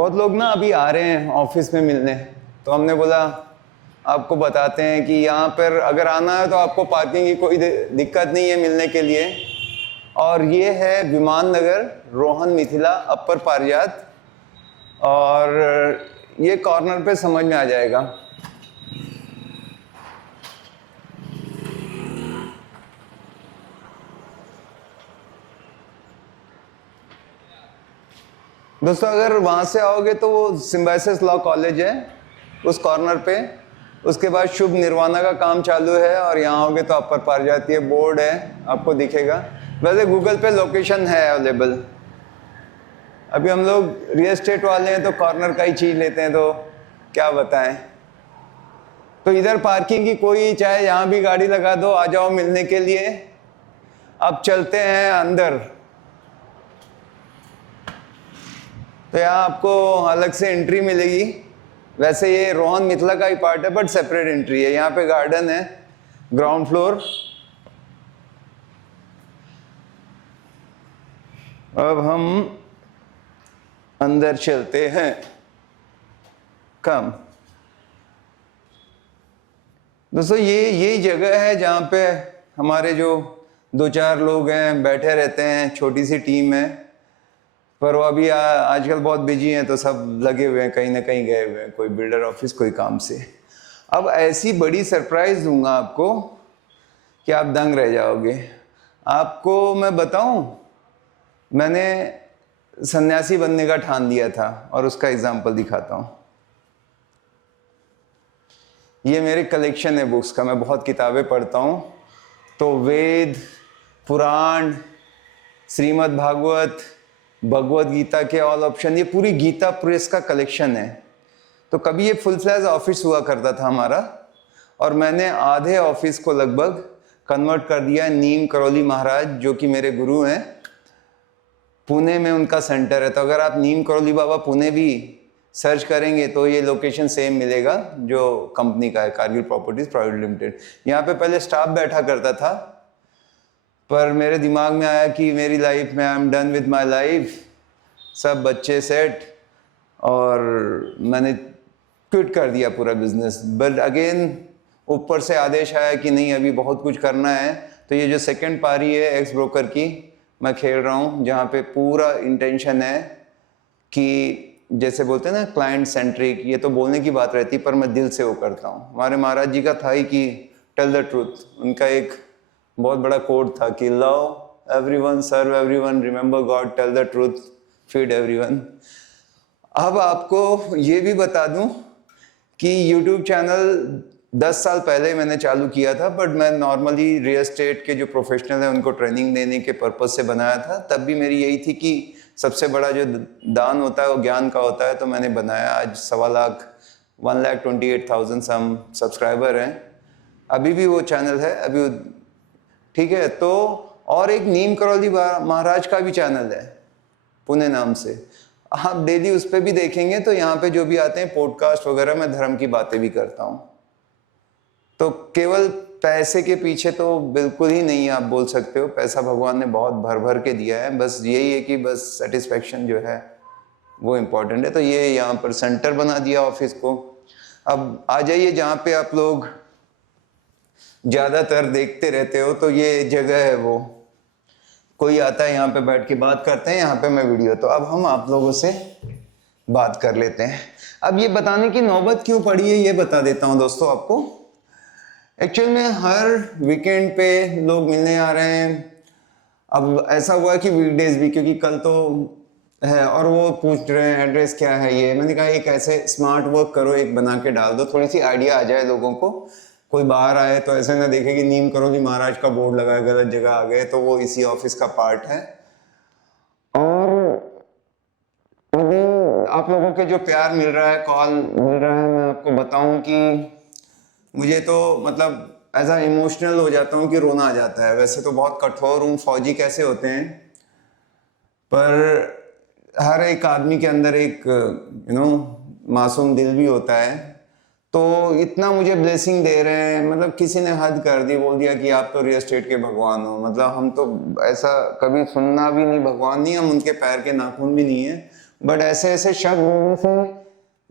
बहुत लोग ना अभी आ रहे हैं ऑफिस में मिलने, तो हमने बोला आपको बताते हैं कि यहाँ पर अगर आना है तो आपको पार्किंग की कोई दिक्कत नहीं है मिलने के लिए। और ये है विमान नगर, रोहन मिथिला, अपर पारिजात, और ये कॉर्नर पे समझ में आ जाएगा। दोस्तों अगर वहाँ से आओगे तो वो सिम्बायोसिस लॉ कॉलेज है उस कॉर्नर पे, उसके बाद शुभ निर्वाणा का काम चालू है, और यहाँ आओगे तो अपर पारिजातीय बोर्ड है आपको दिखेगा। वैसे गूगल पे लोकेशन है अवेलेबल। अभी हम लोग रियल एस्टेट वाले हैं तो कॉर्नर का ही चीज लेते हैं, तो क्या बताएं। तो इधर पार्किंग की कोई, चाहे यहाँ भी गाड़ी लगा दो, आ जाओ मिलने के लिए। अब चलते हैं अंदर। तो यहाँ आपको अलग से एंट्री मिलेगी। वैसे ये रोहन मिथिला का ही पार्ट है बट सेपरेट एंट्री है। यहाँ पे गार्डन है, ग्राउंड फ्लोर। अब हम अंदर चलते हैं। कम दोस्तों, ये यही जगह है जहाँ पे हमारे जो 2-4 लोग हैं बैठे रहते हैं, छोटी सी टीम है। पर वो अभी आजकल बहुत बिजी हैं तो सब लगे हुए हैं, कहीं ना कहीं गए हुए हैं, कोई बिल्डर ऑफिस, कोई काम से। अब ऐसी बड़ी सरप्राइज दूंगा आपको कि आप दंग रह जाओगे। आपको मैं बताऊं, मैंने सन्यासी बनने का ठान लिया था और उसका एग्जाम्पल दिखाता हूं। ये मेरी कलेक्शन है बुक्स का, मैं बहुत किताबें पढ़ता हूं। तो वेद, पुराण, श्रीमद् भागवत, भगवत गीता के ऑल ऑप्शन, ये पूरी गीता प्रेस का कलेक्शन है। तो कभी ये फुल फ्लैश ऑफिस हुआ करता था हमारा, और मैंने आधे ऑफिस को लगभग कन्वर्ट कर दिया नीम करौली महाराज, जो कि मेरे गुरु हैं। पुणे में उनका सेंटर है। तो अगर आप नीम करौली बाबा पुणे भी सर्च करेंगे तो ये लोकेशन सेम मिलेगा जो कंपनी का है, कारगिल प्रॉपर्टीज प्राइवेट लिमिटेड। यहाँ पे पहले स्टाफ बैठा करता था, पर मेरे दिमाग में आया कि मेरी लाइफ में I am done with my life, सब बच्चे सेट, और मैंने क्विट कर दिया पूरा बिजनेस। बट अगेन ऊपर से आदेश आया कि नहीं, अभी बहुत कुछ करना है। तो ये जो सेकंड पारी है एक्स ब्रोकर की, मैं खेल रहा हूँ, जहाँ पे पूरा इंटेंशन है कि जैसे बोलते हैं ना क्लाइंट सेंट्रिक, ये तो बोलने की बात रहती है पर मैं दिल से वो करता हूँ। हमारे महाराज जी का था ही कि टेल द ट्रूथ। उनका एक बहुत बड़ा कोड था कि love everyone, serve everyone, remember God, tell the truth, feed everyone. अब आपको ये भी बता दूं कि YouTube चैनल 10 साल पहले मैंने चालू किया था, बट मैं नॉर्मली रियल एस्टेट के जो प्रोफेशनल हैं उनको ट्रेनिंग देने के पर्पज से बनाया था। तब भी मेरी यही थी कि सबसे बड़ा जो दान होता है वो ज्ञान का होता है। तो मैंने बनाया। आज 1.25 लाख 1,28,000 सम सब्सक्राइबर हैं। अभी भी वो चैनल है अभी, ठीक है। तो और एक नीम करौली महाराज का भी चैनल है पुणे नाम से, आप डेली उस पर भी देखेंगे। तो यहाँ पे जो भी आते हैं पॉडकास्ट वगैरह, मैं धर्म की बातें भी करता हूँ। तो केवल पैसे के पीछे तो बिल्कुल ही नहीं, आप बोल सकते हो पैसा भगवान ने बहुत भर भर के दिया है, बस यही है कि बस सेटिस्फेक्शन जो है वो इम्पोर्टेंट है। तो ये यहाँ पर सेंटर बना दिया ऑफिस को। अब आ जाइए जहाँ पे आप लोग ज़्यादातर देखते रहते हो, तो ये जगह है वो, कोई आता है यहाँ पे बैठ के बात करते हैं, यहाँ पे मैं वीडियो। तो अब हम आप लोगों से बात कर लेते हैं। अब ये बताने की नौबत क्यों पड़ी है ये बता देता हूँ दोस्तों आपको। एक्चुअल में हर वीकेंड पे लोग मिलने आ रहे हैं। अब ऐसा हुआ कि वीकडेज भी, क्योंकि कल तो है, और वो पूछ रहे हैं एड्रेस क्या है ये। मैंने कहा एक ऐसे स्मार्ट वर्क करो, एक बना के डाल दो, थोड़ी सी आइडिया आ जाए लोगों को। कोई बाहर आए तो ऐसे ना देखे कि नीम करौली महाराज का बोर्ड लगा है, गलत जगह आ गए, तो वो इसी ऑफिस का पार्ट है। और आप लोगों के जो प्यार मिल रहा है, कॉल मिल रहा है, मैं आपको बताऊं कि मुझे तो मतलब ऐसा इमोशनल हो जाता हूँ कि रोना आ जाता है। वैसे तो बहुत कठोर हूँ, फौजी कैसे होते हैं, पर हर एक आदमी के अंदर एक मासूम दिल भी होता है। तो इतना मुझे ब्लेसिंग दे रहे हैं, मतलब किसी ने हद कर दी, बोल दिया कि आप तो रियल एस्टेट के भगवान हो। मतलब हम तो ऐसा कभी सुनना भी नहीं, भगवान नहीं, हम उनके पैर के नाखून भी नहीं है। बट ऐसे ऐसे शब्द बोलने से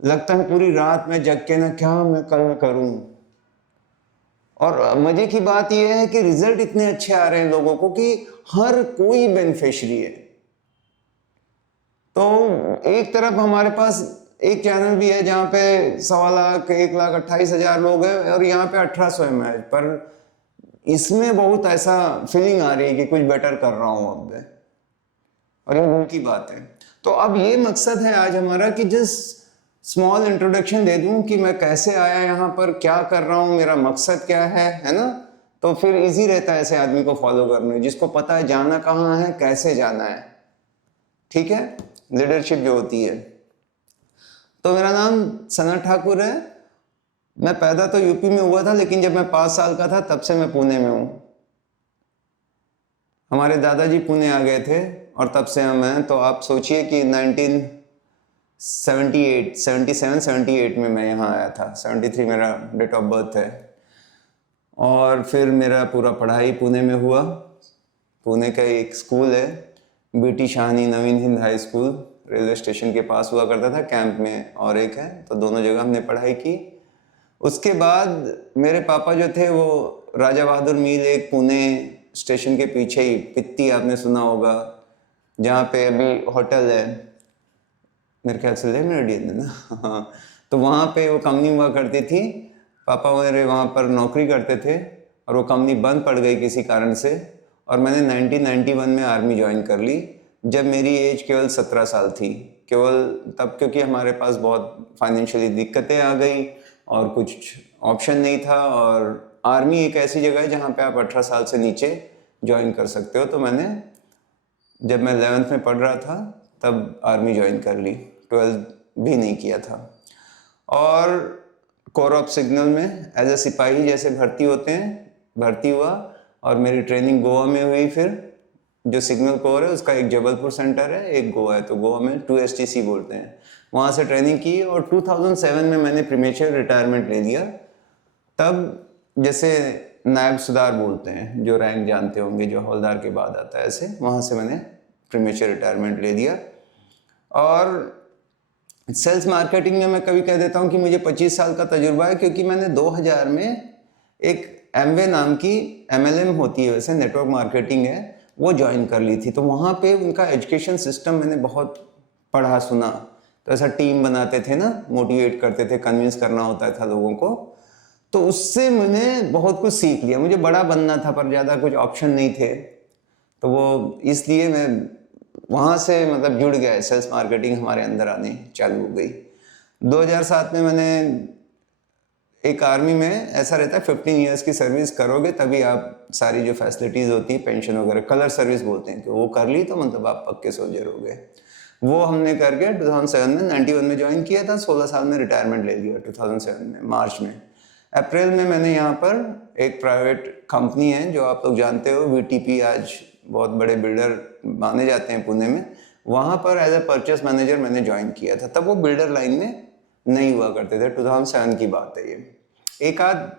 लगता है पूरी रात में जग के ना क्या मैं कल करूं। और मजे की बात यह है कि रिजल्ट इतने अच्छे आ रहे हैं लोगों को कि हर कोई बेनिफिशियरी है। तो एक तरफ हमारे पास एक चैनल भी है जहाँ पे 1.25 लाख 1,28,000 लोग हैं और यहाँ पे 1800 mAh, पर इसमें बहुत ऐसा फीलिंग आ रही है कि कुछ बेटर कर रहा हूँ अब मैं, और ये दिल की बात है। तो अब ये मकसद है आज हमारा कि जस्ट स्मॉल इंट्रोडक्शन दे दूं कि मैं कैसे आया यहाँ पर, क्या कर रहा हूँ, मेरा मकसद क्या है ना। तो फिर इजी रहता है ऐसे आदमी को फॉलो करने, जिसको पता है जाना कहाँ है, कैसे जाना है। ठीक है, लीडरशिप जो होती है। तो मेरा नाम सनत ठाकुर है। मैं पैदा तो यूपी में हुआ था, लेकिन जब मैं 5 साल का था तब से मैं पुणे में हूँ। हमारे दादाजी पुणे आ गए थे और तब से हम हैं। तो आप सोचिए कि 1978 में मैं यहाँ आया था। 73 मेरा डेट ऑफ बर्थ है। और फिर मेरा पूरा पढ़ाई पुणे में हुआ। पुणे का एक स्कूल है, BT Shahni Naveen Hind high school, railway station के पास हुआ करता था, कैंप में और एक है, तो दोनों जगह हमने पढ़ाई की। उसके बाद मेरे पापा जो थे वो राजा बहादुर मील, एक पुणे स्टेशन के पीछे ही, पित्ती आपने सुना होगा, जहाँ पे अभी होटल है, मेरे ख्याल से ले मेरिडियन है ना। हाँ, तो वहाँ पे वो कंपनी हुआ करती थी। पापा मेरे वहाँ पर नौकरी करते थे और वो कंपनी बंद पड़ गई किसी कारण से, और मैंने 1991 में आर्मी ज्वाइन कर ली, जब मेरी एज केवल 17 साल थी। केवल तब, क्योंकि हमारे पास बहुत फाइनेंशियली दिक्कतें आ गई और कुछ ऑप्शन नहीं था, और आर्मी एक ऐसी जगह है जहाँ पे आप 18 साल से नीचे ज्वाइन कर सकते हो। तो मैंने, जब मैं 11th में पढ़ रहा था तब आर्मी ज्वाइन कर ली, 12th भी नहीं किया था। और कोर ऑफ सिग्नल में एज ए सिपाही जैसे भर्ती होते हैं, भर्ती हुआ, और मेरी ट्रेनिंग गोवा में हुई। फिर जो सिग्नल कोर है उसका एक जबलपुर सेंटर है, एक गोवा है, तो गोवा में 2STC बोलते हैं, वहाँ से ट्रेनिंग की। और 2007 में मैंने प्रीमेच्योर रिटायरमेंट ले लिया। तब जैसे नायब सुधार बोलते हैं, जो रैंक जानते होंगे, जो हवलदार के बाद आता है, ऐसे वहाँ से मैंने प्रीमेच्योर रिटायरमेंट ले लिया। और सेल्स मार्केटिंग में मैं कभी कह देता हूँ कि मुझे 25 साल का तजुर्बा है, क्योंकि मैंने 2000 में एक एमवे नाम की, MLM होती है वैसे, नेटवर्क मार्केटिंग है, वो ज्वाइन कर ली थी। तो वहाँ पे उनका एजुकेशन सिस्टम मैंने बहुत पढ़ा सुना। तो ऐसा टीम बनाते थे ना, मोटिवेट करते थे, कन्विंस करना होता था लोगों को। तो उससे मैंने बहुत कुछ सीख लिया। मुझे बड़ा बनना था पर ज़्यादा कुछ ऑप्शन नहीं थे, तो वो इसलिए मैं वहाँ से मतलब जुड़ गया, सेल्स मार्केटिंग हमारे अंदर आने चालू हो गई। 2007 में मैंने एक आर्मी में ऐसा रहता है 15 इयर्स की सर्विस करोगे तभी आप सारी जो फैसिलिटीज़ होती है, पेंशन वगैरह, कलर सर्विस बोलते हैं, तो वो कर ली तो मतलब आप पक्के सोल्जर हो गए। वो हमने करके 2007 में 91 में ज्वाइन किया था। 16 साल में रिटायरमेंट ले लिया 2007 में, मार्च में। अप्रैल में मैंने यहाँ पर एक प्राइवेट कंपनी है जो आप लोग जानते हो, VTP, आज बहुत बड़े बिल्डर माने जाते हैं पुणे में, वहाँ पर एज ए परचेस मैनेजर मैंने ज्वाइन किया था। तब वो बिल्डर लाइन में नहीं हुआ करते थे, 2007 की बात है ये। एक आध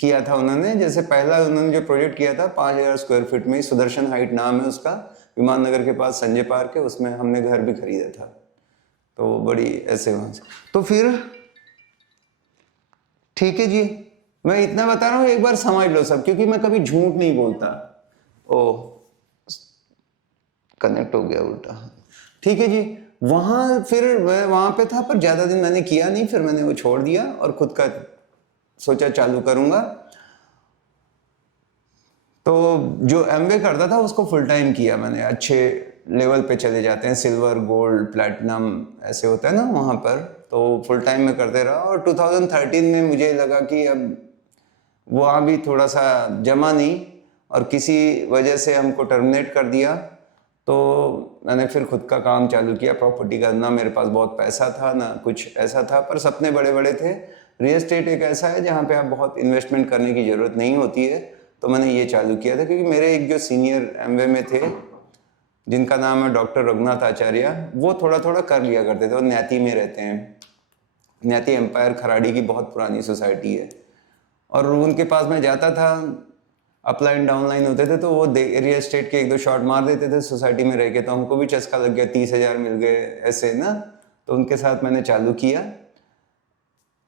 किया था उन्होंने, जैसे पहला उन्होंने जो प्रोजेक्ट किया था 5000 स्क्वायर फीट में, सुदर्शन हाइट नाम है उसका, विमान नगर के पास संजय पार्क है, उसमें हमने घर भी खरीदा था। तो बड़ी ऐसे वहाँ से, तो फिर ठीक है जी, मैं इतना बता रहा हूँ, एक बार समझ लो सब, क्योंकि मैं कभी झूठ नहीं बोलता। ओ, कनेक्ट हो गया उल्टा। ठीक है जी, वहाँ फिर मैं वहाँ पे था, पर ज़्यादा दिन मैंने किया नहीं, फिर मैंने वो छोड़ दिया और खुद का सोचा चालू करूँगा। तो जो MBA करता था उसको फुल टाइम किया मैंने। अच्छे लेवल पे चले जाते हैं, सिल्वर, गोल्ड, प्लैटिनम ऐसे होता है ना वहाँ पर, तो फुल टाइम में करते रहा। और 2013 में मुझे लगा कि अब वहाँ भी थोड़ा सा जमा नहीं, और किसी वजह से हमको टर्मिनेट कर दिया। तो मैंने फिर खुद का काम चालू किया, प्रॉपर्टी का। ना मेरे पास बहुत पैसा था ना कुछ ऐसा था, पर सपने बड़े बड़े थे। रियल एस्टेट एक ऐसा है जहाँ पे आप बहुत इन्वेस्टमेंट करने की ज़रूरत नहीं होती है, तो मैंने ये चालू किया था। क्योंकि मेरे एक जो सीनियर MBA में थे, जिनका नाम है डॉक्टर रघुनाथ आचार्य, वो थोड़ा थोड़ा कर लिया करते थे, वो न्याती में रहते हैं। न्याती एम्पायर खराड़ी की बहुत पुरानी सोसाइटी है, और उनके पास मैं जाता था। अपलाइन डाउनलाइन होते थे, तो वो रियल एस्टेट के 1-2 शॉट मार देते थे सोसाइटी में रह के, तो हमको भी चस्का लग गया, 30,000 मिल गए ऐसे ना। तो उनके साथ मैंने चालू किया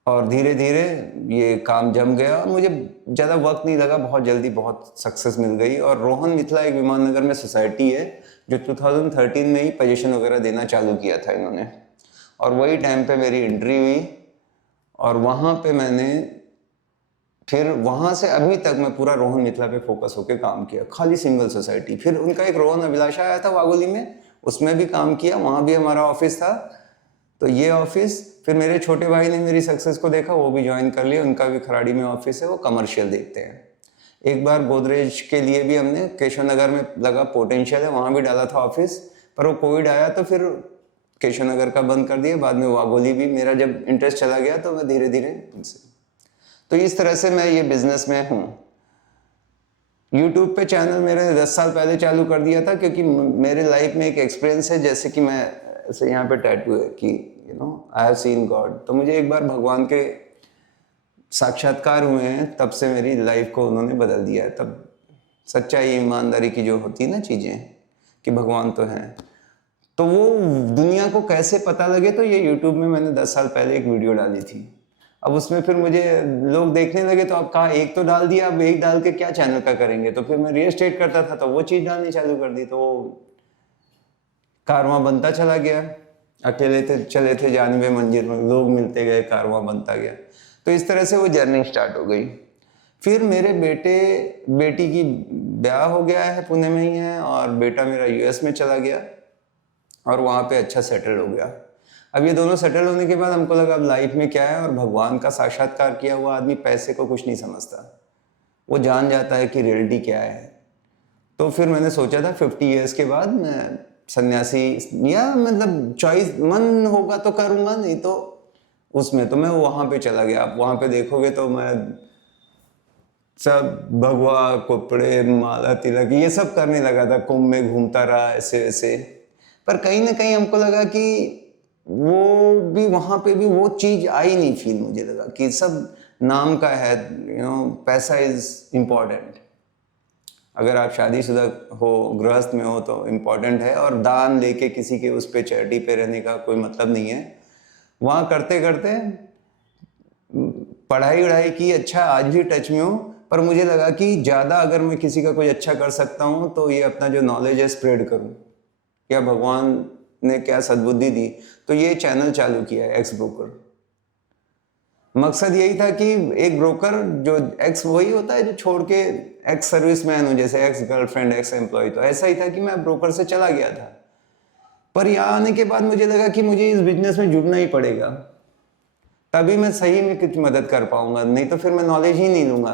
और धीरे धीरे ये काम जम गया और मुझे ज़्यादा वक्त नहीं लगा, बहुत जल्दी बहुत सक्सेस मिल गई। और रोहन मिथिला एक विमान नगर में सोसाइटी है जो 2013 में ही पोजीशन वगैरह देना चालू किया था इन्होंने, और वही टाइम पे मेरी एंट्री हुई और वहाँ पे मैंने फिर वहाँ से अभी तक मैं पूरा रोहन मिथिला पे फोकस होकर काम किया, खाली सिंगल सोसाइटी। फिर उनका एक रोहन अभिलाषा आया था वागोली में, उसमें भी काम किया, वहाँ भी हमारा ऑफिस था। तो ये ऑफिस फिर मेरे छोटे भाई ने मेरी सक्सेस को देखा, वो भी ज्वाइन कर लिया, उनका भी खराड़ी में ऑफिस है, वो कमर्शियल देखते हैं। एक बार गोदरेज के लिए भी हमने केशव नगर में लगा पोटेंशियल है, वहाँ भी डाला था ऑफिस, पर वो कोविड आया तो फिर केशव नगर का बंद कर दिया। बाद में वागोली भी मेरा जब इंटरेस्ट चला गया तो मैं धीरे धीरे उनसे, तो इस तरह से मैं ये बिजनेस में हूँ। यूट्यूब पे चैनल मेरे 10 साल पहले चालू कर दिया था, क्योंकि मेरे लाइफ में एक एक्सपीरियंस है, जैसे कि मैं ऐसे यहाँ पे टैटू है कि आई हैव सीन गॉड। तो मुझे एक बार भगवान के साक्षात्कार हुए हैं, तब से मेरी लाइफ को उन्होंने बदल दिया है। तब सच्चाई ईमानदारी की जो होती है ना चीज़ें, कि भगवान तो हैं, तो वो दुनिया को कैसे पता लगे, तो ये यूट्यूब में मैंने 10 साल पहले एक वीडियो डाली थी। अब उसमें फिर मुझे लोग देखने लगे, तो अब कहा एक तो डाल दिया, अब एक डाल के क्या चैनल का करेंगे। तो फिर मैं रियल एस्टेट करता था तो वो चीज़ डालनी चालू कर दी, तो कारवां बनता चला गया। अकेले थे चले थे जानवे मंजिल में, लोग मिलते गए, कारवां बनता गया। तो इस तरह से वो जर्नी स्टार्ट हो गई। फिर मेरे बेटी की ब्याह हो गया है, पुणे में ही है, और बेटा मेरा यूएस में चला गया और वहाँ पे अच्छा सेटल हो गया। अब ये दोनों सेटल होने के बाद हमको लगा अब लाइफ में क्या है, और भगवान का साक्षात्कार किया हुआ आदमी पैसे को कुछ नहीं समझता, वो जान जाता है कि रियलिटी क्या है। तो फिर मैंने सोचा था 50 ईयर्स के बाद मैं सन्यासी, या मतलब चॉइस मन होगा तो करूँगा, नहीं तो उसमें तो मैं वहाँ पे चला गया। आप वहाँ पे देखोगे तो मैं सब भगवा कपड़े माला तिलक ये सब करने लगा था, कुंभ में घूमता रहा ऐसे वैसे। पर कहीं ना कहीं हमको लगा कि वो भी वहाँ पे भी वो चीज़ आई नहीं फील। मुझे लगा कि सब नाम का है, पैसा इज इम्पॉर्टेंट। अगर आप शादीशुदा हो, गृहस्थ में हो तो इम्पॉर्टेंट है, और दान लेके किसी के उस पे चैरिटी पे रहने का कोई मतलब नहीं है। वहाँ करते करते पढ़ाई वढ़ाई की, अच्छा आज भी टच में हूँ, पर मुझे लगा कि ज़्यादा अगर मैं किसी का कोई अच्छा कर सकता हूँ तो ये अपना जो नॉलेज है स्प्रेड करूँ, या भगवान ने क्या सद्बुद्धि दी, तो ये चैनल चालू किया है एक्स ब्रोकर। मकसद यही था कि एक ब्रोकर जो एक्स वही होता है जो छोड़ के एक्स सर्विसमैन हो, जैसे एक्स गर्लफ्रेंड, एक्स एम्प्लॉय, तो ऐसा ही था कि मैं ब्रोकर से चला गया था। पर यहाँ आने के बाद मुझे लगा कि मुझे इस बिजनेस में जुड़ना ही पड़ेगा, तभी मैं सही में कुछ मदद कर पाऊंगा, नहीं तो फिर मैं नॉलेज ही नहीं लूँगा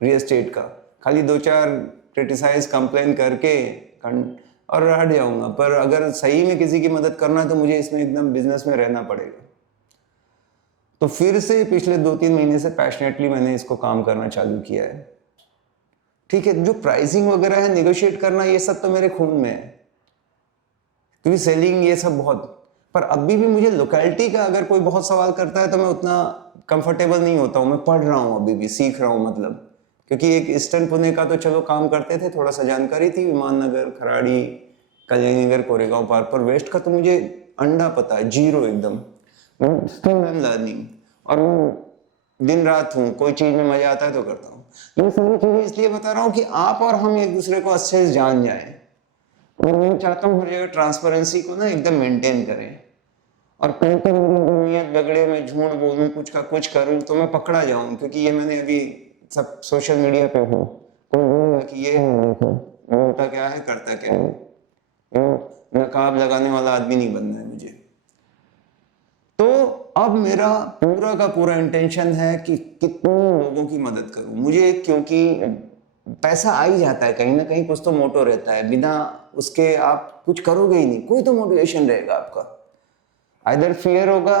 रियल एस्टेट का, खाली 2-4 क्रिटिसाइज कंप्लेन करके और हट जाऊंगा। पर अगर सही में किसी की मदद करना है तो मुझे इसमें एकदम बिजनेस में रहना पड़ेगा। तो फिर से पिछले 2-3 महीने से पैशनेटली मैंने इसको काम करना चालू किया है। ठीक है, जो प्राइसिंग वगैरह है, नेगोशिएट करना, ये सब तो मेरे खून में है, क्योंकि सेलिंग ये सब बहुत। पर अभी भी मुझे लोकेलिटी का अगर कोई बहुत सवाल करता है तो मैं उतना कंफर्टेबल नहीं होता हूँ। मैं पढ़ रहा हूँ, अभी भी सीख रहा हूँ, मतलब क्योंकि एक ईस्टर्न पुणे का तो चलो काम करते थे, थोड़ा सा जानकारी थी, विमान नगर, खराड़ी, कल्याणी नगर, कोरेगांव पार्क, पर वेस्ट का तो मुझे अंडा पता है, जीरो एकदम। स्टिल आई एम लर्निंग, और दिन रात हूँ, कोई चीज़ में मजा आता है तो करता हूँ। ये सारी चीज़ें इसलिए बता रहा हूँ कि आप और हम एक दूसरे को अच्छे से जान जाएं, और मैं चाहता हूँ हर जगह ट्रांसपेरेंसी को ना एकदम मेंटेन करें। और कहीं नियत बगड़े में झूठ बोलूँ, कुछ का कुछ करूँ तो मैं पकड़ा जाऊँ, क्योंकि ये मैंने अभी सब सोशल मीडिया पे हो, कोई बोलेगा कि ये बोलता क्या है, करता क्या है। नकाब लगाने वाला आदमी नहीं बनना है मुझे। तो अब मेरा पूरा का पूरा इंटेंशन है कि कितने लोगों की मदद करूं मुझे, क्योंकि पैसा आ ही जाता है कहीं ना कहीं, कुछ तो मोटो रहता है, बिना उसके आप कुछ करोगे ही नहीं, कोई तो मोटिवेशन रहेगा आपका, आइदर फियर होगा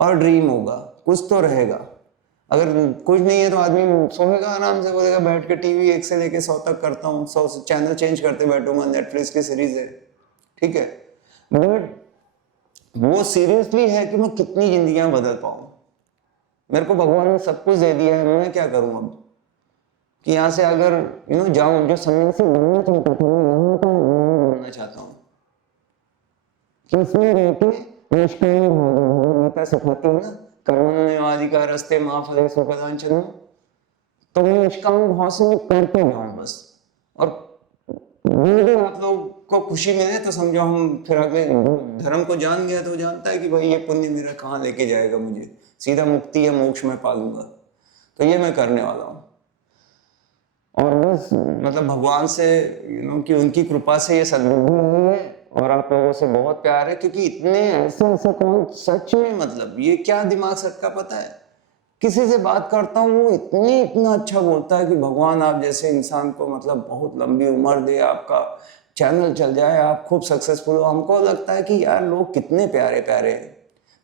और ड्रीम होगा, कुछ तो रहेगा। अगर कुछ नहीं है तो आदमी सोएगा आराम से, बोलेगा बैठ के टीवी 1 से लेके 100 तक करता हूँ, 100 चैनल चेंज करते बैठूंगा, नेटफ्लिक्स की सीरीज है, ठीक है, बट वो सीरियसली है कि मैं कितनी जिंदगियां बदल पाऊं। मेरे को भगवान ने सब कुछ दे दिया है, मैं क्या करूं अब, कि यहाँ से अगर जाऊं, जो सन्यासी बनना चाहता था मैं यहाँ का बनना चाहता हूँ कि इसमें रहते निष्काम भाव, भगवद गीता सिखाती है ना, कर्मण्येवाधिकार रस्ते माँ फलेषु कदाचन, तो मैं निष्काम भाव से मैं करते जाऊं बस। और यदि आप लोग को खुशी मिले तो समझो हम फिर अगले धर्म को जान गया तो जानता है कि भाई ये पुण्य मेरा कहाँ लेके जाएगा, मुझे सीधा मुक्ति या मोक्ष में पालूंगा। तो ये मैं करने वाला हूँ। और बस मतलब भगवान से कि उनकी कृपा से ये सद्बुद्धि हुई है और आप लोगों से बहुत प्यार है, क्योंकि इतने ऐसे कौन सच में, मतलब ये क्या दिमाग सटका पता है, किसी से बात करता हूँ वो इतना अच्छा बोलता है कि भगवान आप जैसे इंसान को मतलब बहुत लंबी उम्र दे, आपका चैनल चल जाए, आप खूब सक्सेसफुल हो। हमको लगता है कि यार लोग कितने प्यारे प्यारे हैं,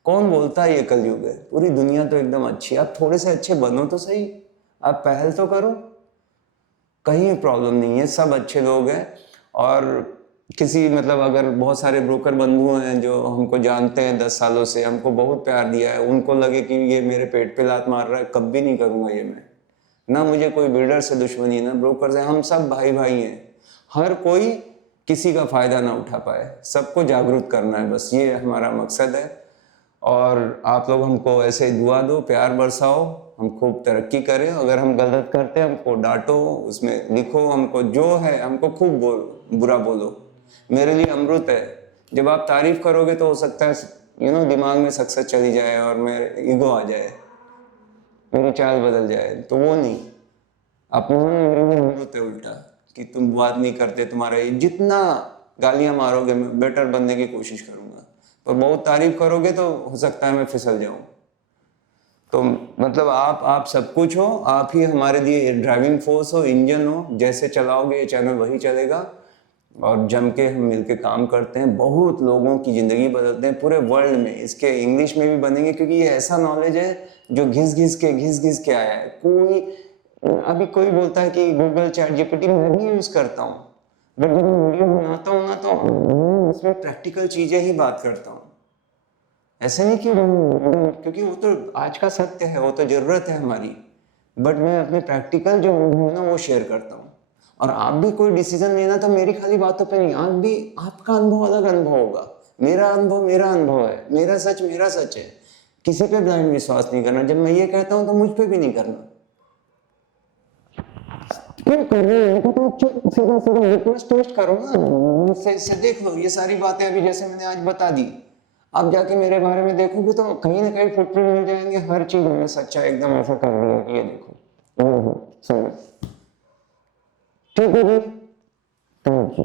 कौन बोलता है ये कलयुग है, पूरी दुनिया तो एकदम अच्छी है, आप थोड़े से अच्छे बनो तो सही, आप पहल तो करो, कहीं प्रॉब्लम नहीं है, सब अच्छे लोग हैं। और किसी मतलब अगर बहुत सारे ब्रोकर बंधु हैं जो हमको जानते हैं 10 सालों से, हमको बहुत प्यार दिया है, उनको लगे कि ये मेरे पेट पे लात मार रहा है, कभी भी नहीं करूँगा ये मैं, ना मुझे कोई बिल्डर से दुश्मनी ना ब्रोकर से, हम सब भाई भाई हैं, हर कोई किसी का फायदा ना उठा पाए, सबको जागरूक करना है, बस ये हमारा मकसद है। और आप लोग हमको ऐसे ही दुआ दो, प्यार बरसाओ, हम खूब तरक्की करें। अगर हम गलत करते हैं हमको डांटो, उसमें लिखो, हमको जो है हमको खूब बुरा बोलो, मेरे लिए अमृत है। जब आप तारीफ करोगे तो हो सकता है दिमाग में सक्सेस चली जाए और मेरे ईगो आ जाए, मेरी चाल बदल जाए, तो वो नहीं, अपमान मेरे लिए अमृत है उल्टा, कि तुम बात नहीं करते, तुम्हारा जितना गालियां मारोगे मैं बेटर बनने की कोशिश करूंगा, पर बहुत तारीफ करोगे तो हो सकता है मैं फिसल जाऊं। तो मतलब आप सब कुछ हो, आप ही हमारे लिए ड्राइविंग फोर्स हो, इंजन हो, जैसे चलाओगे ये चैनल वही चलेगा। और जम के हम मिलके काम करते हैं, बहुत लोगों की ज़िंदगी बदलते हैं पूरे वर्ल्ड में। इसके इंग्लिश में भी बनेंगे क्योंकि ये ऐसा नॉलेज है जो घिस घिस के आया है। अभी कोई बोलता है कि गूगल चैट जीपीटी मैं भी यूज़ करता हूँ, बट जब मैं वीडियो बनाता हूँ ना तो उसमें प्रैक्टिकल चीज़ें ही बात करता हूँ, ऐसे नहीं कि क्योंकि वो तो आज का सत्य है, वो तो ज़रूरत है हमारी, बट मैं अपने प्रैक्टिकल जो अनुभव है ना वो शेयर करता हूँ। और आप भी कोई डिसीजन लेना तो मेरी खाली बातों पे नहीं, आप भी, आपका अनुभव अलग अनुभव होगा, मेरा अनुभव है, मेरा सच है। किसी पे ब्लाइंड विश्वास नहीं करना, जब मैं ये कहता हूँ तो मुझ पे भी नहीं करना। क्यों कर रहे हो तो सीधा रिक्वेस्ट टेस्ट करो ना, मुझसे देख लो ये सारी बातें अभी जैसे मैंने आज बता दी, आप जाके मेरे बारे में देखोगे तो कहीं ना कहीं फुटप्रिंट मिल जाएंगे, हर चीज में सच्चा एकदम ऐसा कर रही है, ये देखो। ठीक है जी, थैंक यू।